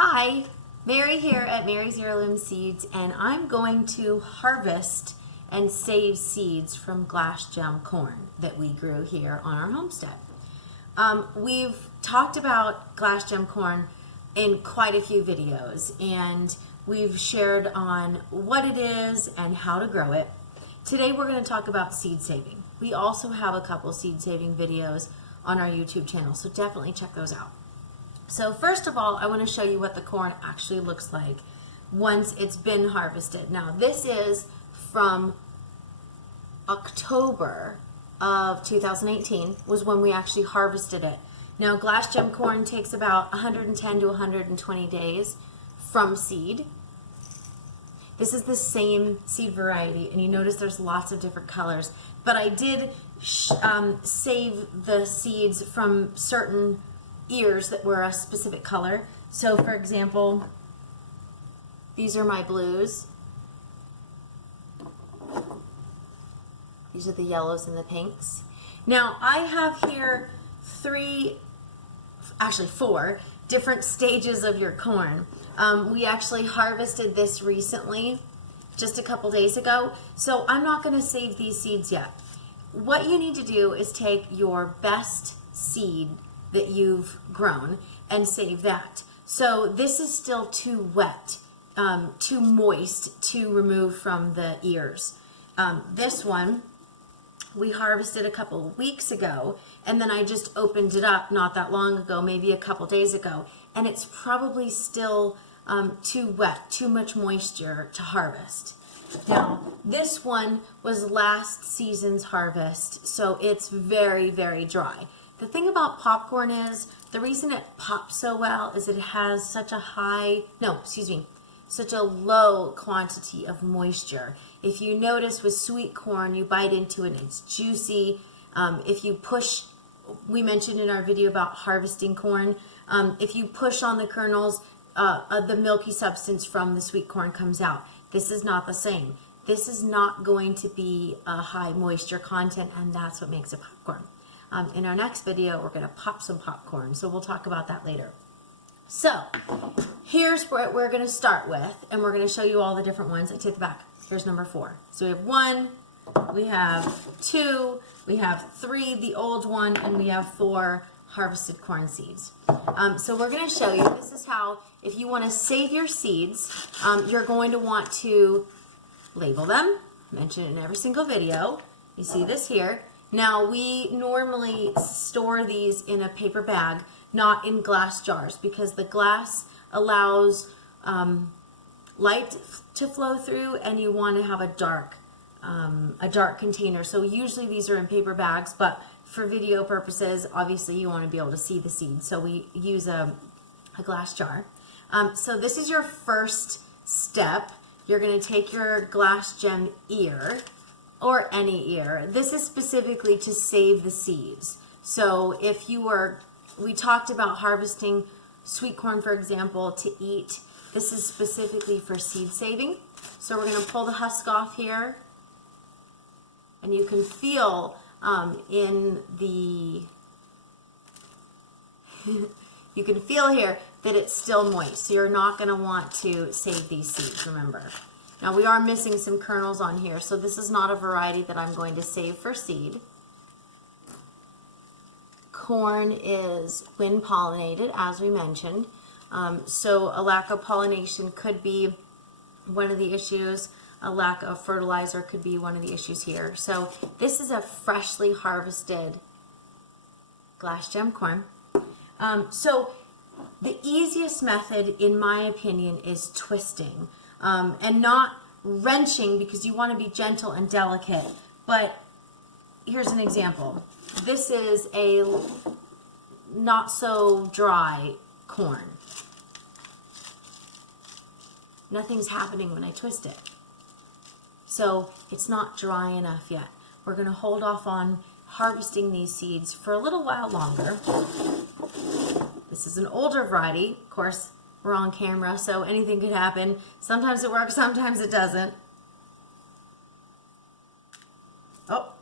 Hi, Mary here at Mary's Heirloom Seeds, and I'm going to harvest and save seeds from glass gem corn that we grew here on our homestead. We've talked about glass gem corn in quite a few videos, and we've shared on what it is and how to grow it. Today we're going to talk about seed saving. We also have a couple seed saving videos on our YouTube channel, so definitely check those out. So first of all, I want to show you what the corn actually looks like once it's been harvested. Now this is from October of 2018 was when we actually harvested it. Now glass gem corn takes about 110 to 120 days from seed. This is the same seed variety, and you notice there's lots of different colors, but I did save the seeds from certain ears that were a specific color. So for example, these are my blues. These are the yellows and the pinks. Now I have here four different stages of your corn. We actually harvested this recently, just a couple days ago, so I'm not going to save these seeds yet. What you need to do is take your best seed that you've grown and save that. So this is still too wet, too moist to remove from the ears. This one we harvested a couple of weeks ago, and then I just opened it up not that long ago, maybe a couple days ago, and it's probably still too wet, too much moisture to harvest. Now this one was last season's harvest, so it's very, very dry. The thing about popcorn is, the reason it pops so well is it has such a such a low quantity of moisture. If you notice with sweet corn, you bite into it and it's juicy. If you push, we mentioned in our video about harvesting corn, if you push on the kernels, the milky substance from the sweet corn comes out. This is not the same. This is not going to be a high moisture content, and that's what makes it popcorn. In our next video, we're going to pop some popcorn, so we'll talk about that later. So here's what we're going to start with, and we're going to show you all the different ones. I take it back. Here's number 4. So we have 1, we have 2, we have 3, the old one, and we have 4 harvested corn seeds. So we're going to show you, this is how, if you want to save your seeds, you're going to want to label them, mention it in every single video. You see this here. Now we normally store these in a paper bag, not in glass jars, because the glass allows light to flow through, and you want to have a dark container. So usually these are in paper bags, but for video purposes, obviously you want to be able to see the seeds, so we use a glass jar. So this is your first step. You're going to take your glass gem ear, or any ear. This is specifically to save the seeds. So if you were, we talked about harvesting sweet corn, for example, to eat. This is specifically for seed saving. So we're going to pull the husk off here, and you can feel in the you can feel here that it's still moist. So you're not going to want to save these seeds, remember. Now we are missing some kernels on here, so this is not a variety that I'm going to save for seed. Corn is wind pollinated, as we mentioned. So a lack of pollination could be one of the issues. A lack of fertilizer could be one of the issues here. So this is a freshly harvested glass gem corn. So the easiest method, in my opinion, is twisting. And not wrenching, because you want to be gentle and delicate. But here's an example. This is a not so dry corn. Nothing's happening when I twist it. So it's not dry enough yet. We're going to hold off on harvesting these seeds for a little while longer. This is an older variety, of course. We're on camera, so anything could happen. Sometimes it works, sometimes it doesn't. Oh,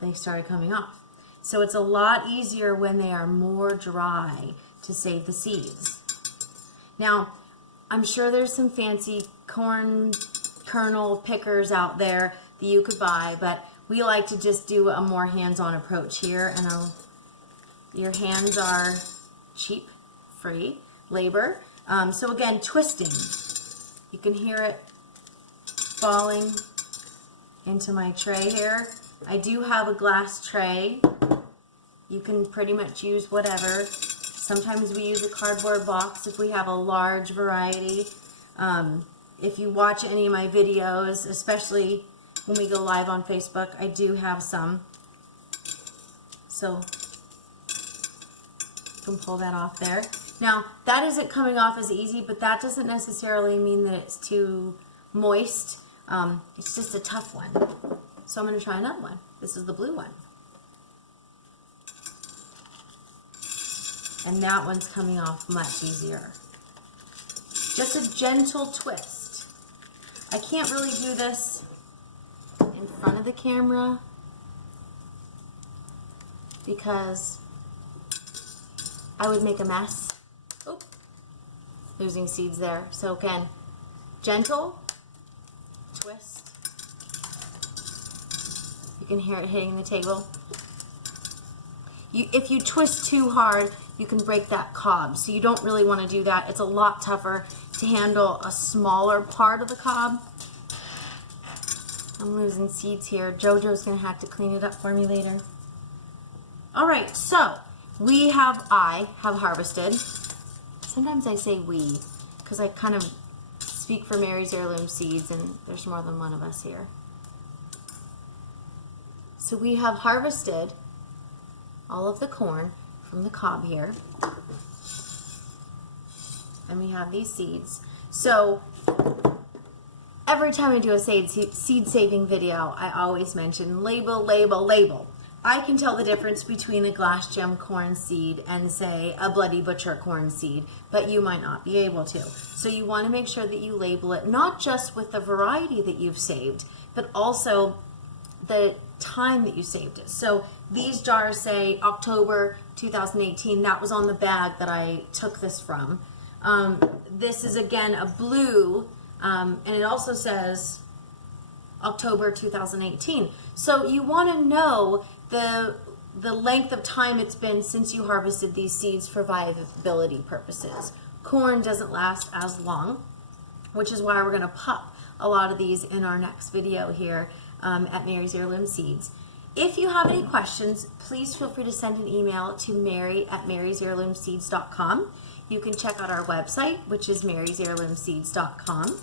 they started coming off. So it's a lot easier when they are more dry. to save the seeds. Now, I'm sure there's some fancy corn kernel pickers out there that you could buy, but we like to just do a more hands-on approach here, and your hands are cheap, free labor. So again, twisting. You can hear it falling into my tray here. I do have a glass tray. You can pretty much use whatever. Sometimes we use a cardboard box if we have a large variety. If you watch any of my videos, especially when we go live on Facebook, I do have some. So you can pull that off there. Now, that isn't coming off as easy, but that doesn't necessarily mean that it's too moist. It's just a tough one. So I'm going to try another one. This is the blue one. And that one's coming off much easier. Just a gentle twist. I can't really do this in front of the camera because I would make a mess. Oh, losing seeds there. So again, gentle twist. You can hear it hitting the table. If you twist too hard, you can break that cob. So you don't really want to do that. It's a lot tougher to handle a smaller part of the cob. I'm losing seeds here. Jojo's going to have to clean it up for me later. All right, so I have harvested. Sometimes I say we because I kind of speak for Mary's Heirloom Seeds, and there's more than one of us here. So we have harvested all of the corn from the cob here, and we have these seeds. So every time I do a seed saving video, I always mention label, label, label. I can tell the difference between a glass gem corn seed and, say, a Bloody Butcher corn seed, but you might not be able to. So you want to make sure that you label it not just with the variety that you've saved, but also the time that you saved it. So these jars say October 2018. That was on the bag that I took this from. This is again a blue, and it also says October 2018. So you want to know the length of time it's been since you harvested these seeds for viability purposes. Corn doesn't last as long, which is why we're going to pop a lot of these in our next video here at Mary's Heirloom Seeds. If you have any questions, please feel free to send an email to mary@marysheirloomseeds.com. You can check out our website, which is marysheirloomseeds.com.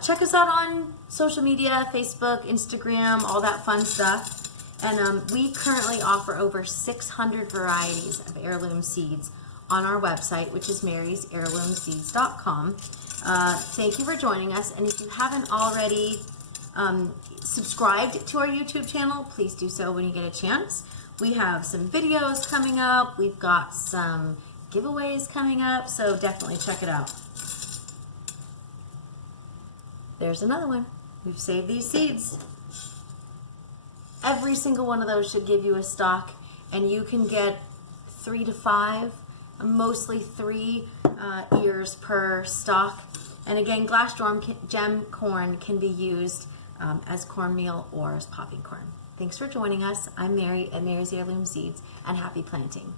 Check us out on social media, Facebook, Instagram, all that fun stuff. And we currently offer over 600 varieties of heirloom seeds on our website, which is marysheirloomseeds.com. Thank you for joining us. And if you haven't already subscribed to our YouTube channel, please do so when you get a chance. We have some videos coming up. We've got some giveaways coming up, so definitely check it out. There's another one. We've saved these seeds. Every single one of those should give you a stalk, and you can get 3 to 5, mostly 3 ears per stalk. And again, glass gem corn can be used as cornmeal or as popping corn. Thanks for joining us. I'm Mary at Mary's Heirloom Seeds, and happy planting.